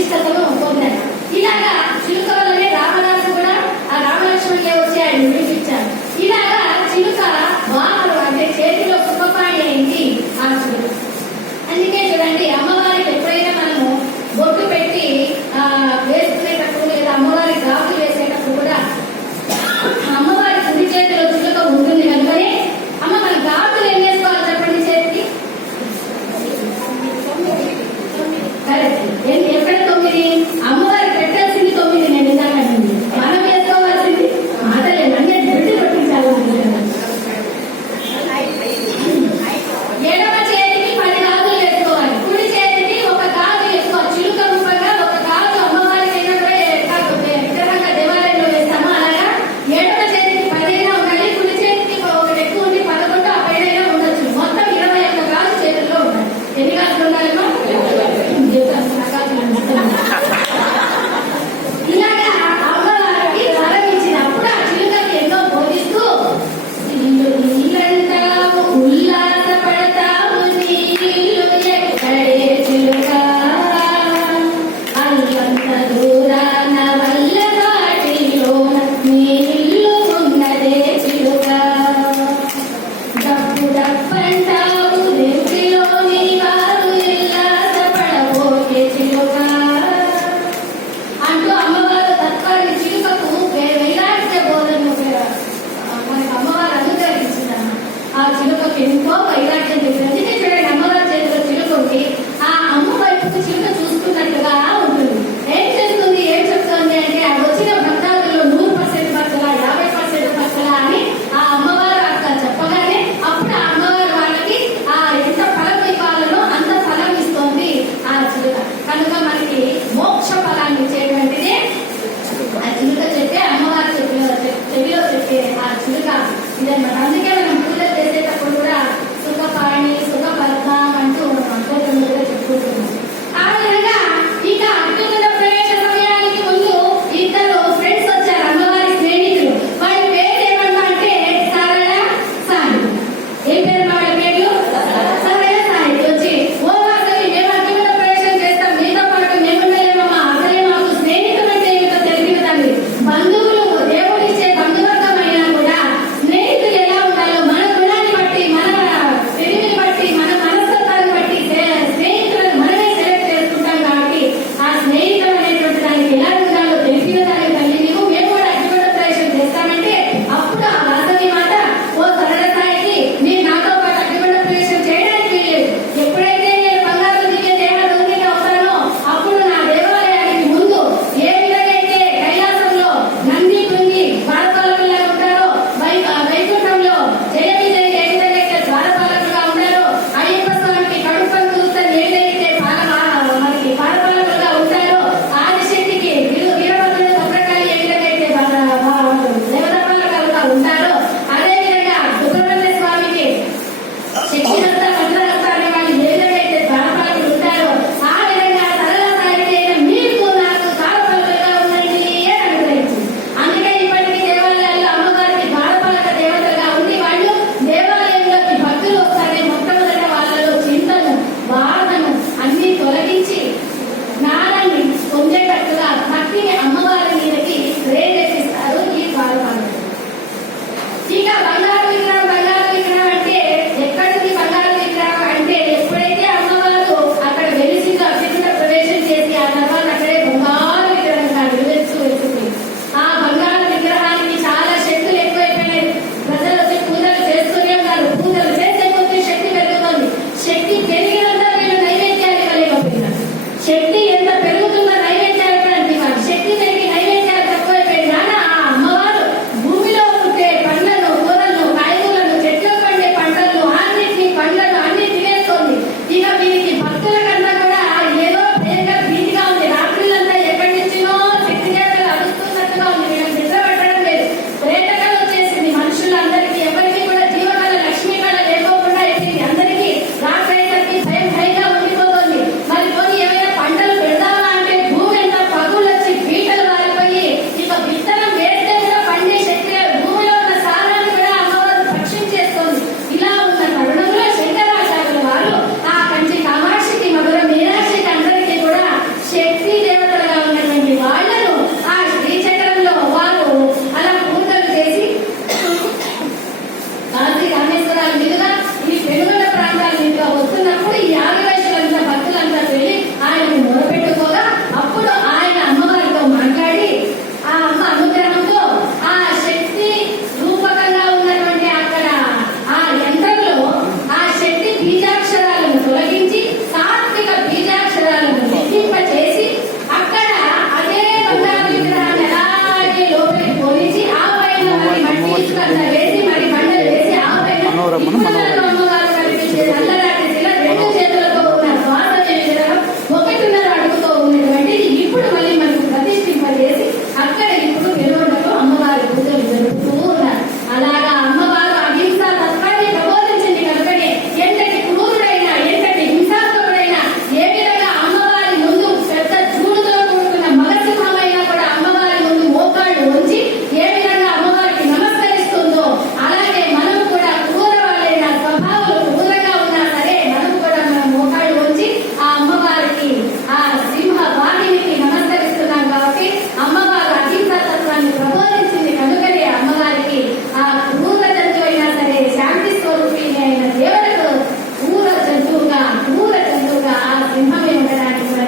సంక్లిష్టతను పొందారు ఇలాగా చిలుక వల్లనే రామదాసు కూడా ఆ రామలక్ష్మణులే వచ్చి ఆయన నిర్మించారు ఇలాగా చిలుక వామలు అంటే చేతిలో సుఖపాణి అయింది ఆ అందుకే చూడండి